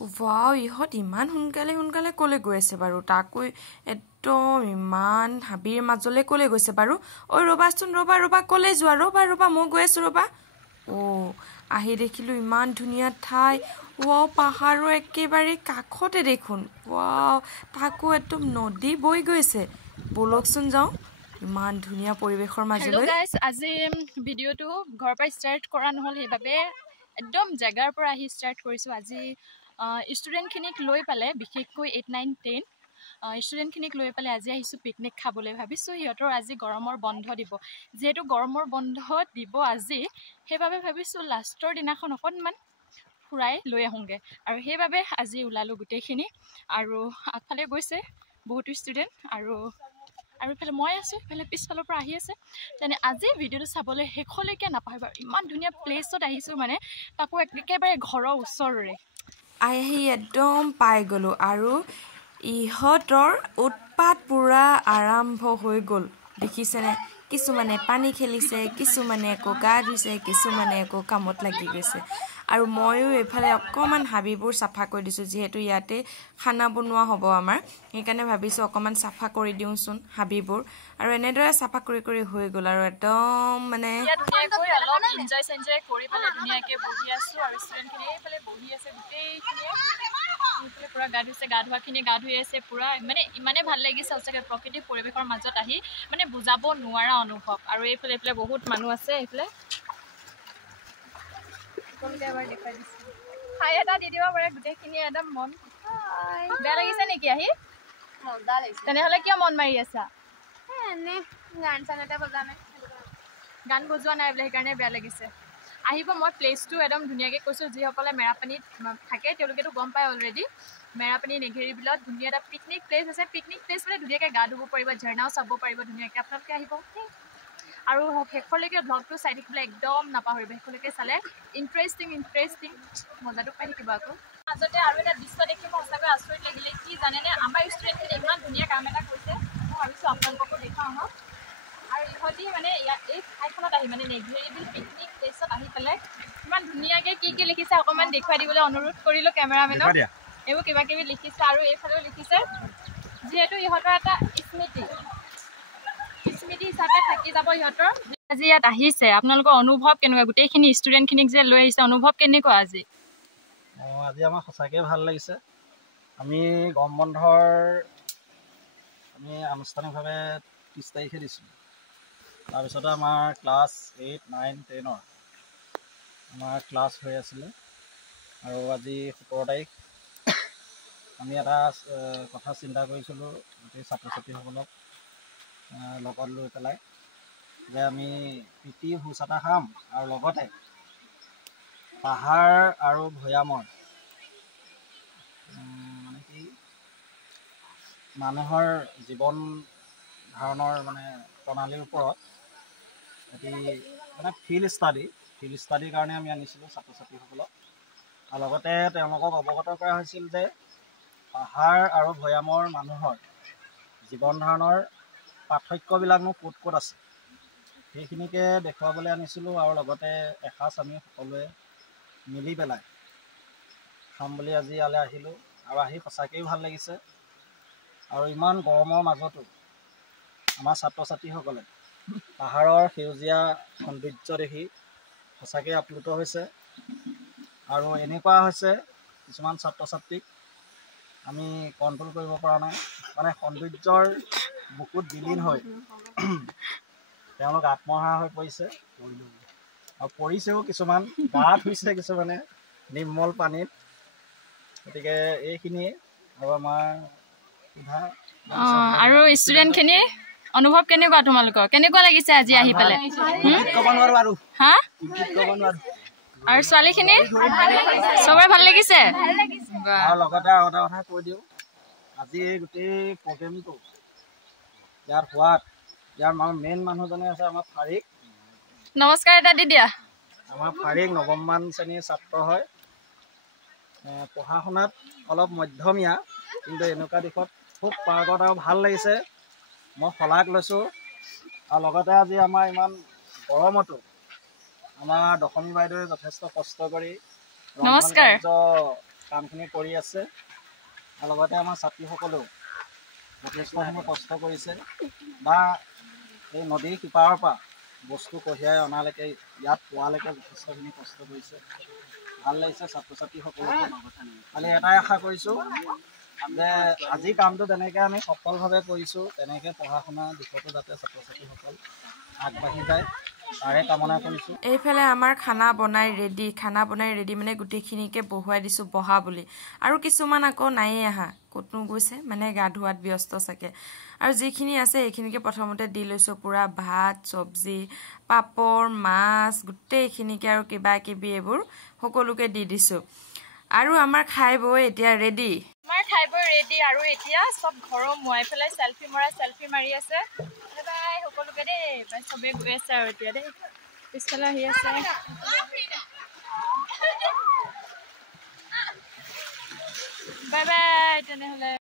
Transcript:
Wow ইহঁত ইমান সোনকালে কলে গৈ আছে বাৰু তাকো একদম ইমান হাবিৰ মাজলে কলে গৈছে বাৰু ঐ ৰবাচোন ৰবা কলে যোৱা ৰবা মই গৈ আছো ৰবা ও আহি দেখিলো ইমান ধুনীয়া ঠাই ওৱাও পাহাৰৰ একেবাৰে কাষতে দেখোন ওৱাও তাকো একদম নদী বৈ গৈছে বলকচোন যাও ইমান ধুনীয়া পৰিবেশৰ মাজলৈ হেল্ল গাইস আজি ভিডিওটো ঘৰৰ পৰা ষ্টাৰ্ট কৰা নহল সেইবাবে একদম জাগাৰ পৰা আহি ষ্টাৰ্ট কৰিছো আজি ষ্টুডেণ্টখিনিক লৈ পালে বিশেষকৈ 8, 9, 10 ষ্টুডেণ্টখিনিক লৈ পালে আজি আহিছোঁ পিকনিক খাবলৈ ভাবিছোঁ সিহঁতৰ আজি গৰমৰ বন্ধ দিব যিহেতু গৰমৰ বন্ধ দিব আজি সেইবাবে ভাবিছোঁ লাষ্টৰ দিনাখন অকণমান ফুৰাই লৈ আহোঁগৈ আৰু সেইবাবে আজি ওলালোঁ গোটেইখিনি আৰু আগফালে গৈছে বহুতো ষ্টুডেণ্ট আৰু ইফালে মই আছোঁ ইফালে পিছফালৰ পৰা আহি আছে তেনে আজি ভিডিঅ'টো চাবলৈ শেষলৈকে নাপাহৰিবা ইমান ধুনীয়া প্লেচত আহিছোঁ মানে তাকো একেবাৰে ঘৰৰ ওচৰৰে আহি একদম পাই গলো আৰু ইহঁতৰ উৎপাত পুৰা আৰম্ভ হৈ গ'ল দেখিছেনে কিছুমানে পানী খেলিছে কিছুমানে আকৌ গা ধুইছে কিছুমানে আকৌ কামত লাগি গৈছে আৰু ময়ো এফালে অকমান হাবিবোৰ সাফা কৰি দিছো যেহেতু ইয়াতে খানা বনোৱা হ'ব আমাৰ সেইকাৰণে ভাবিছো অকমান সাফা কৰি দিওঁচোন হাবিবোৰ আৰু এনেদৰে সাফা কৰি হৈ গ'ল আৰু একদম মানে ধুনীয়াকৈ অলপ এনজয় কৰি পেলাই ধুনীয়াকৈ বহি আছো আৰু ষ্টুডেণ্টখিনি এইফালে বহি আছে গোটেইখিনিয়ে পুৰা গা ধুইছে গা ধোৱাখিনি গা ধুই আছে পুৰা মানে ইমানে ভাল লাগিছে সঁচাকৈ প্ৰকৃতিৰ পৰিৱেশৰ মাজত আহি মানে বুজাব নোৱাৰা অনুভৱ আৰু এইফালে বহুত মানুহ আছে এইফালে এবাৰ দেখুৱাই দিছোঁ হাই এটা দি দিব পাৰে গোটেইখিনি একদম মন বেয়া লাগিছে নেকি আহি তেনেহ'লে কিয় মন মাৰি আছা গান বজোৱা নাই বোলে সেইকাৰণে বেয়া লাগিছে আহিব মই প্লেচটো একদম ধুনীয়াকৈ কৈছোঁ যিসকলে মেৰাপানীত থাকে তেওঁলোকেতো গম পায় অলৰেডি মেৰাপানী নেঘেৰি বিলত ধুনীয়া এটা পিকনিক প্লেচ আছে পিকনিক প্লেচ মানে ধুনীয়াকৈ গা ধুব পাৰিব ঝৰ্ণাও চাব পাৰিব ধুনীয়াকৈ আপোনালোকে আহিব আৰু শেষলৈকে ব্লগটো চাই থাকিবলৈ একদম নাপাহৰিব শেষলৈকে চালে ইণ্টাৰেষ্টিং মজাটো পাই থাকিব আকৌ মাজতে আৰু এটা দৃশ্য দেখি মই সঁচাকৈ আচৰিত লাগিলে কি জানেনে আমাৰ ষ্টুডেণ্টখিনি ইমান ধুনীয়া কাম এটা কৰিছে মই ভাবিছোঁ আপোনালোককো দেখাওঁ আহক আৰু ইহঁতি মানে ইয়াত এই ঠাইখনত আহি মানে নেঘেৰি বিল পিকনিক প্লেচত আহি পেলাই ইমান ধুনীয়াকৈ কি লিখিছে অকণমান দেখুৱাই দিবলৈ অনুৰোধ কৰিলোঁ কেমেৰামেনক এইবোৰ কিবা কিবি লিখিছে আৰু এইফালেও লিখিছে যিহেতু ইহঁতৰ এটা স্মৃতি হিচাপে থাকি যাব ইহঁতৰ আজি ইয়াত আহিছে আপোনালোকৰ অনুভৱ কেনেকুৱা গোটেইখিনি ষ্টুডেণ্টখিনিক যে লৈ আহিছে অনুভৱ কেনেকুৱা আজি আমাৰ সঁচাকৈ ভাল লাগিছে আমি গৰম বন্ধৰ আমি আনুষ্ঠানিকভাৱে 30 তাৰিখে দিছোঁ তাৰপিছতে আমাৰ ক্লাছ 8, 9, 10 আমাৰ ক্লাছ হৈ আছিলে আৰু আজি 17 তাৰিখ আমি এটা কথা চিন্তা কৰিছিলোঁ গোটেই ছাত্ৰ ছাত্ৰীসকলক লগত লৈ পেলাই যে আমি প্ৰীতি ভোজ এটা খাম আৰু লগতে পাহাৰ আৰু ভৈয়ামৰ মানে কি মানুহৰ জীৱন ধাৰণৰ মানে প্ৰণালীৰ ওপৰত এটি মানে ফিল্ড ষ্টাডিৰ কাৰণে আমি আনিছিলোঁ ছাত্ৰ ছাত্ৰীসকলক আৰু লগতে তেওঁলোকক অৱগত কৰা হৈছিল যে পাহাৰ আৰু ভৈয়ামৰ মানুহৰ জীৱন ধাৰণৰ পাৰ্থক্যবিলাকনো ক'ত আছে সেইখিনিকে দেখুৱাবলৈ আনিছিলোঁ আৰু লগতে এসাঁজ আমি সকলোৱে মিলি পেলাই খাম বুলি আজি ইয়ালৈ আহিলোঁ আৰু আহি সঁচাকৈয়ে ভাল লাগিছে আৰু ইমান গৰমৰ মাজতো আমাৰ ছাত্ৰ ছাত্ৰীসকলে পাহাৰৰ সেউজীয়া সৌন্দৰ্য দেখি সঁচাকৈ আপ্লুত হৈছে আৰু এনেকুৱা হৈছে কিছুমান ছাত্ৰ ছাত্ৰীক আমি কণ্ট্ৰল কৰিব পৰা নাই মানে সৌন্দৰ্যৰ বুকুত বিলীন হৈ তেওঁলোক আত্মহাৰা হৈ পৰিছে আৰু পৰিছেও কিছুমান গা ধুইছে কিছুমানে নিৰ্মল পানীত গতিকে এইখিনিয়ে আৰু আমাৰ আৰু ষ্টুডেণ্টখিনি অনুভৱ কেনেকুৱা তোমালোকৰ কেনেকুৱা লাগিছে আজি আহি পেলাই হা আৰু ছোৱালীখিনি চবৰে ভাল লাগিছে লগতে আৰু এটা কথা কৈ দিওঁ আজি এই গোটেই প্ৰগ্ৰেমটো ইয়াৰ হোৱাত ইয়াৰ মেইন মানুহজনে আছে আমাৰ ফাৰিক নমস্কাৰ এটা দি দিয়া আমাৰ ফাৰিক 9ম শ্ৰেণীৰ ছাত্ৰ হয় পঢ়া শুনাত অলপ মধ্যমীয়া কিন্তু এনেকুৱা দিশত খুব পাৰ্গত আৰু ভাল লাগিছে মই শলাগ লৈছোঁ আৰু লগতে আজি আমাৰ ইমান গৰমতো আমাৰ দশমী বাইদেৱে যথেষ্ট কষ্ট কৰি নমস্কাৰ কামখিনি কৰি আছে আৰু লগতে আমাৰ ছাত্ৰীসকলেও যথেষ্টখিনি কষ্ট কৰিছে বা এই নদীৰ সিপাৰৰ পৰা বস্তু কঢ়িয়াই অনালৈকে ইয়াত পোৱালৈকে যথেষ্টখিনি কষ্ট কৰিছে। ভাল লাগিছে ছাত্ৰ ছাত্ৰীসকলক। খালি এটাই আশা কৰিছোঁ যে আজি কামটো যেনেকৈ আমি সফলভাৱে কৰিছোঁ তেনেকৈ পঢ়া শুনা দিশতো যাতে ছাত্ৰ ছাত্ৰীসকল আগবাঢ়ি যায় তাৰে কামনা কৰিছোঁ। এইফালে আমাৰ খানা বনাই ৰেডি মানে গোটেইখিনিকে বহুৱাই দিছোঁ বহা বুলি। আৰু কিছুমান আকৌ নায়েই আহা, ক'তনো গৈছে, মানে গা ধোৱাত ব্যস্ত চাগে। আৰু যিখিনি আছে সেইখিনিকে প্ৰথমতে দি লৈছোঁ, পূৰা ভাত চব্জি পাপৰ মাছ গোটেইখিনিকে আৰু কিবা কিবি এইবোৰ সকলোকে দি দিছোঁ। আৰু আমাৰ খাই বৈ এতিয়া ৰেডি। আমাৰ খাই বৈ ৰেডি আৰু এতিয়া চব ঘৰৰ মোৱাই পেলাই চেলফি মাৰি আছে। বাই সকলোকে দেই, চবেই গৈ আছে আৰু এতিয়া দেই পিছফালে আহি আছে। বাই বাই তেনেহ'লে।